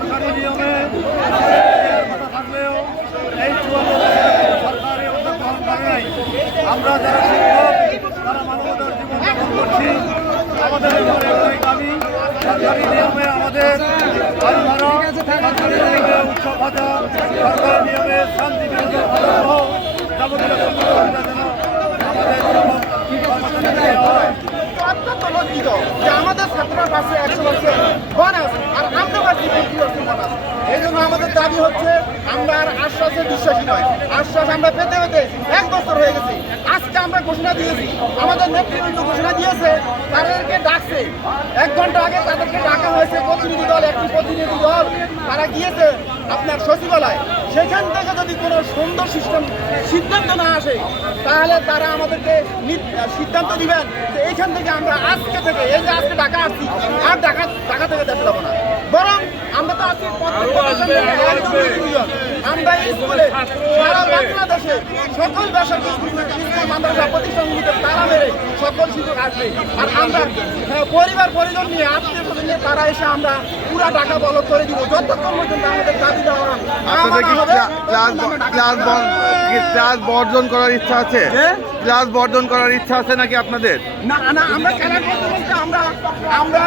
সরকারি নিয়মে কথা থাকলেও এই 54 সরকারি উদ্যোগ গ্রহণ করে নাই। আমরা যারা শিক্ষক তারা মানবতার জীবনযাপন করছি। আমাদের একটাই দাবি, সরকারি নিয়মে আমাদের বাড়ি ভাড়া, সরকারি নিয়মে উৎসব ভাতা, সরকারি নিয়মে শান্তি বিনোদন ভাতা সহ যাবতীয় সুবিধা যেন আমাদের অত্যন্ত লজ্জিত যে আমাদের ছাত্ররা পাশে 100% বোনাস আর আমরা পাচ্ছি 50% বোনাস। এই জন্য আমাদের দাবি হচ্ছে আমরা আর আশ্বাসে বিশ্বাসী নয়। আশ্বাস আমরা পেতে পেতে 1 বছর হয়ে গেছে। আজকে আমরা ঘোষণা দিয়েছি, আমাদের নেতৃবৃন্দ ঘোষণা দিয়েছে, তাদেরকে ডাকছে 1 ঘন্টা আগে তাদেরকে ডাকা হয়েছে প্রতিনিধি দল, একটি প্রতিনিধি দল তারা গিয়েছে আপনার সচিবালয়। সেখান থেকে যদি কোনো সুন্দর সিদ্ধান্ত না আসে তাহলে তারা আমাদেরকে সিদ্ধান্ত দিবেন যে এইখান থেকে আমরা আজকে থেকে এই যে আজকে ঢাকা আসছি আর ঢাকা থেকে দেখতে যাবো না, বরং আমরা তো আজকে আমরা স্কুলে সারা বাংলাদেশে সকল বেসরকারি স্কুল মাদ্রাসা প্রতিষ্ঠানগুলিতে তারা মেরে সকল শিক্ষক আসবে। আর আমরা পরিবার পরিজন নিয়ে আত্মীয় স্বজন নিয়ে তারা এসে আমরা পুরা ঢাকা বলক করে দিব যতক্ষণ পর্যন্ত আমাদের দাবি দেওয়া ক্লাস বর্জন করার ইচ্ছা আছে? ক্লাস বর্জন করার ইচ্ছা আছে নাকি আপনাদের? না না, আমরা কেন বলতে আমরা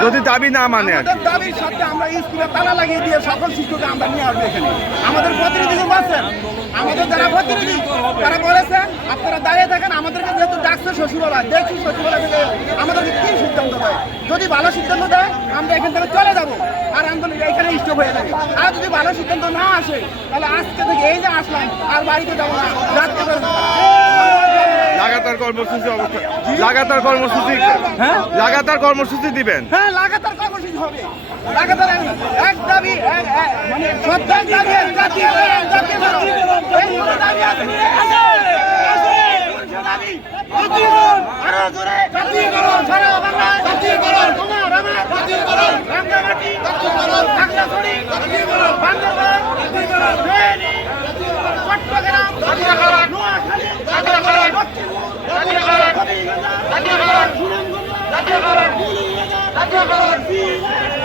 যদি দাবি না মানে আমাদের দাবির সাথে আমরা স্কুলে তালা লাগিয়ে দিয়ে সকল শিক্ষককে আমরা নিয়ে আসবো এখানে। আমাদের প্রতিনিধি বলছেন, আমাদের যারা প্রতিনিধি তারা বলেছেন আপনারা দাঁড়িয়ে থাকেন, আমাদেরকে যেহেতু ডাকছে সচিবালয়, দেখছি সচিবালয় থেকে আমাদেরকে কি সিদ্ধান্ত দেয়। যদি ভালো সিদ্ধান্ত দেয় আমরা এখান থেকে চলে যাবো আর আন্দোলন এখানে স্টপ হয়ে যাবে। আর যদি ভালো সিদ্ধান্ত না আসে তাহলে আজকে থেকে এই যে আসলাম আর বাড়িতে যাবো না, রাখতে পারবো না। লাগাতার কর্মসূচি লাগাতার কর্মসূচি লাগাতার কর্মসূচি দিবেন? হ্যাঁ, লাগাতার কর্মসূচি হবে। লাগাতার এক দাবি মানে সত্যার দাবি জাতীয়করণ এই কোনো দাবি আছে আরো জোরে জাতীয়করণ, সারা বাংলায় জাতীয়করণ, তোমার আমার জাতীয়করণ, রাঙ্গামাটি জাতীয়করণ, খাগড়াছড়ি জাতীয়করণ, বান্দরবান জাতীয়করণ, ফেনী জাতীয়করণ, চট্টগ্রাম জাতীয়করণ, নোয়াখালী জাতীয়করণ, লক্ষ্মীপুর জাতীয়করণ, হবিগঞ্জ জাতীয়করণ, সুনামগঞ্জ জাতীয়করণ, জাতীয়করণ,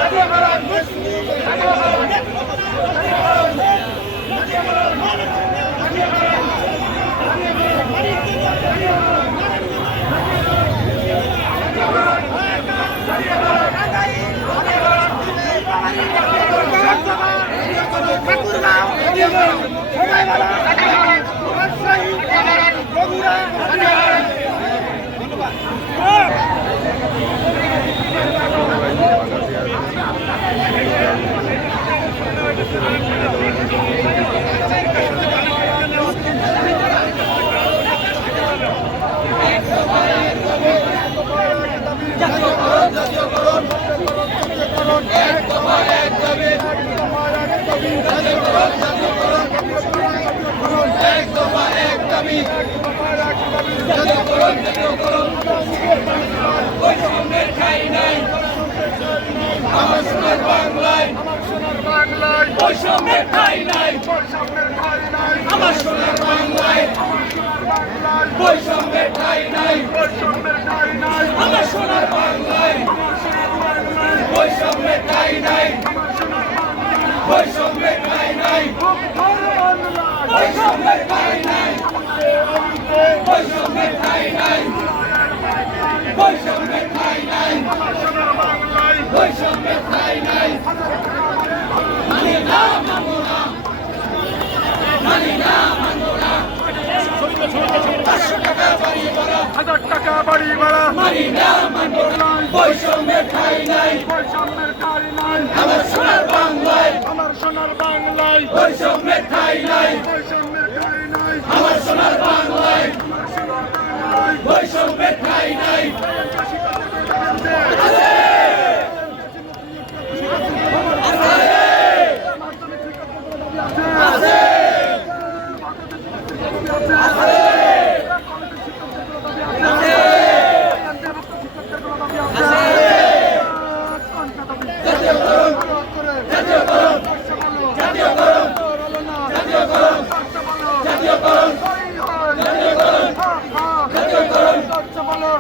জাতীয়করণ, মুসলিম জাতীয়করণ, বৈষম্যের ঠাঁই নাই, আমার সোনার বাংলায় বৈষম্যের ঠাঁই নাই, আমার সোনার বাংলায় বৈষম্যের ঠাঁই নাই, বৈষম্যের ঠাঁই নাই, বৈষম্যের ঠাঁই নাই, বৈষম্যের ঠাঁই নাই, বৈষম্যের ঠাঁই নাই, বৈষম্যের ঠাঁই নাই। মানি না মানবো না, মানি না মানবো না, 500 টাকা বাড়ি ভাড়া, 1000 টাকা বাড়ি ভাড়া, মানি না মানবো না, বৈষম্যের ঠাঁই নাই, বৈষম্যের ঠাঁই নাই, আমার সোনার বাংলায়, আমার সোনার বাংলায় বৈষম্যের ঠাঁই নাই, বৈষম্যের ঠাঁই নাই, আমার সোনার বাংলায় বৈষম্যের ঠাঁই নাই।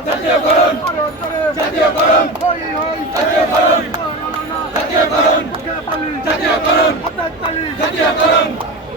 জাতীয়করণ হাতের তালি